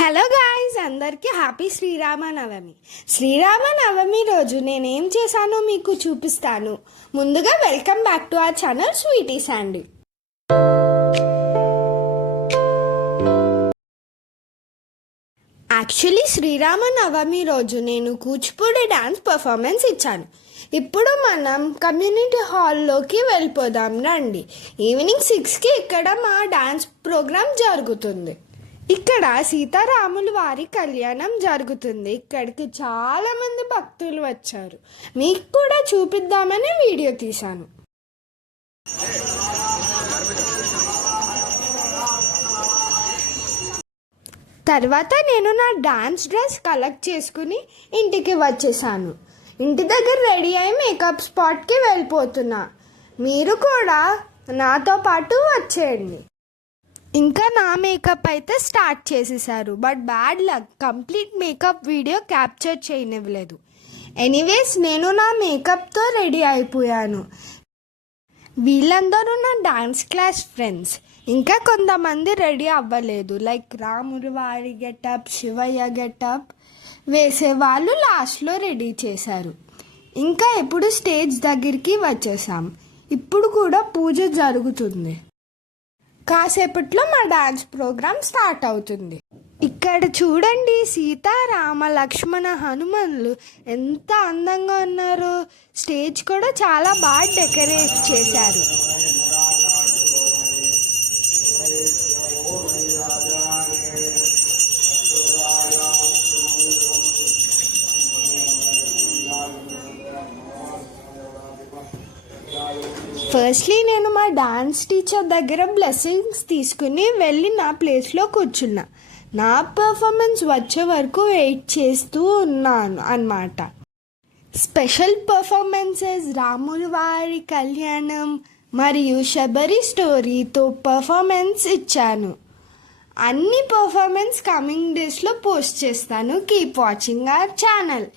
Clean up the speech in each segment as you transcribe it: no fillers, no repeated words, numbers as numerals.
Hello guys, అందరికీ happy Sriramanavami. Sriramanavami రోజు నేనేం చేశానో మీకు చూపిస్తాను. ముందుగా welcome back to our channel Sweety Sandy. Actually Sriramanavami రోజు నేను కూచిపూడి డాన్స్ పర్ఫార్మెన్స్ ఇచ్చాను. ఇప్పుడు మనం కమ్యూనిటీ హాల్లోకి వెళ్ళిపోదాం రండి. ఈవినింగ్ 6కి ఇక్కడ మా డాన్స్ ప్రోగ్రామ్ జరుగుతుంది. ఇక్కడ సీతారాముల వారి కళ్యాణం జరుగుతుంది. ఇక్కడికి చాలామంది భక్తులు వచ్చారు. మీకు కూడా చూపిద్దామని వీడియో తీశాను. తర్వాత నేను నా డాన్స్ డ్రెస్ కలెక్ట్ చేసుకుని ఇంటికి వచ్చేసాను. ఇంటి దగ్గర రెడీ అయి మేకప్ స్పాట్కి వెళ్ళిపోతున్నా. మీరు కూడా నాతో పాటు వచ్చేయండి. ఇంకా నా మేకప్ అయితే స్టార్ట్ చేసేసారు. But bad luck, complete makeup video capture చేయనివ్వలేదు. ఎనీవేస్ నేను నా మేకప్తో రెడీ అయిపోయాను. వీళ్ళందరూ నా డాన్స్ క్లాస్ ఫ్రెండ్స్. ఇంకా కొంతమంది రెడీ అవ్వలేదు. లైక్ రాముడి వారి గెటప్, శివయ్య గెటప్ వేసేవాళ్ళు లాస్ట్లో రెడీ చేశారు. ఇంకా ఇప్పుడు స్టేజ్ దగ్గరికి వచ్చేసాం. ఇప్పుడు కూడా పూజ జరుగుతుంది. కాసేపట్లో మా డాన్స్ ప్రోగ్రామ్ స్టార్ట్ అవుతుంది. ఇక్కడ చూడండి, సీతారామ లక్ష్మణ హనుమన్లు ఎంత అందంగా ఉన్నారో. స్టేజ్ కూడా చాలా బాగా డెకరేట్ చేశారు. ఫస్ట్లీ నేను మా డాన్స్ టీచర్ దగ్గర బ్లెస్సింగ్స్ తీసుకుని వెళ్ళి నా ప్లేస్లో కూర్చున్నా. నా పర్ఫార్మెన్స్ వచ్చే వరకు వెయిట్ చేస్తూ ఉన్నాను అన్నమాట. స్పెషల్ పర్ఫార్మెన్సెస్ రాముల వారి కళ్యాణం మరియు శబరి స్టోరీతో పర్ఫార్మెన్స్ ఇచ్చాను. అన్ని పర్ఫార్మెన్స్ కమింగ్ డేస్లో పోస్ట్ చేస్తాను. Keep watching our channel.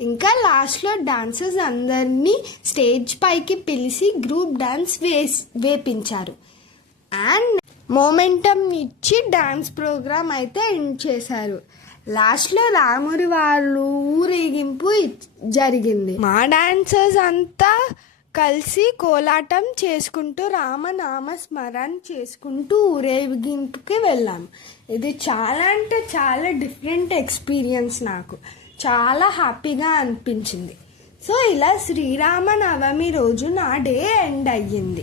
ఇంకా లాస్ట్లో డాన్సర్స్ అందరినీ స్టేజ్ పైకి పిలిచి గ్రూప్ డాన్స్ వేపించారు. అండ్ మొమెంటం ఇచ్చి డాన్స్ ప్రోగ్రామ్ అయితే ఎండ్ చేశారు. లాస్ట్లో రాముడి వాళ్ళు ఊరేగింపు జరిగింది. మా డాన్సర్స్ అంతా కలిసి కోలాటం చేసుకుంటూ రామనామ స్మరణ చేసుకుంటూ ఊరేగింపుకి వెళ్ళాము. ఇది చాలా అంటే చాలా డిఫరెంట్ ఎక్స్పీరియన్స్. నాకు చాలా హ్యాపీగా అనిపించింది. సో ఇలా శ్రీరామనవమి రోజు నా డే ఎండ్ అయ్యింది.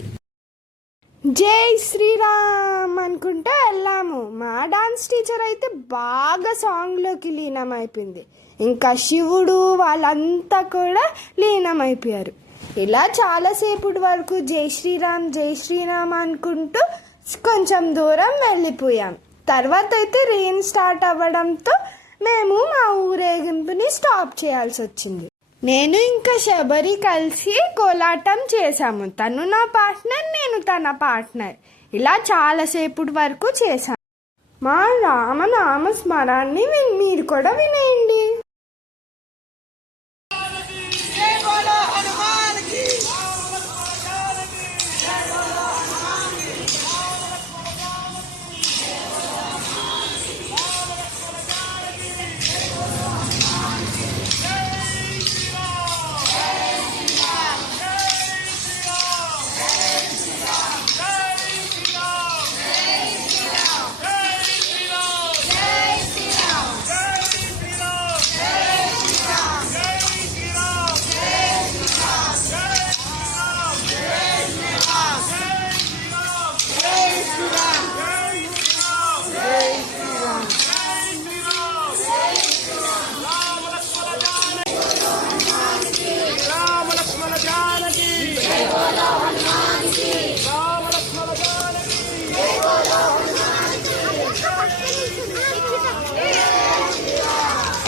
జై శ్రీరామ్ అనుకుంటూ వెళ్ళాము. మా డాన్స్ టీచర్ అయితే బాగా సాంగ్లోకి లీనమైపోయింది. ఇంకా శివుడు వాళ్ళంతా కూడా లీనమైపోయారు. ఇలా చాలాసేపటి వరకు జై శ్రీరామ్ జై శ్రీరామ్ అనుకుంటూ కొంచెం దూరం వెళ్ళిపోయాం. తర్వాత అయితే రెయిన్ స్టార్ట్ అవ్వడంతో మేము మా ఊరేగింపుని స్టాప్ చేయాల్సి వచ్చింది. నేను ఇంకా శబరి కలిసి కోలాటం చేశాము. తను నా పార్ట్నర్, నేను తన పార్ట్నర్. ఇలా చాలాసేపటి వరకు చేశాను. మా రామనామ స్మరాన్ని మీరు కూడా వినేయండి.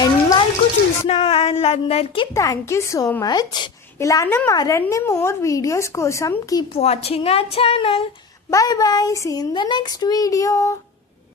ఎండ్ వరకు చూసిన వాళ్ళందరికీ థ్యాంక్ యూ సో మచ్. ఇలానే మరిన్ని మోర్ వీడియోస్ కోసం keep watching our channel. Bye bye, see in the next video.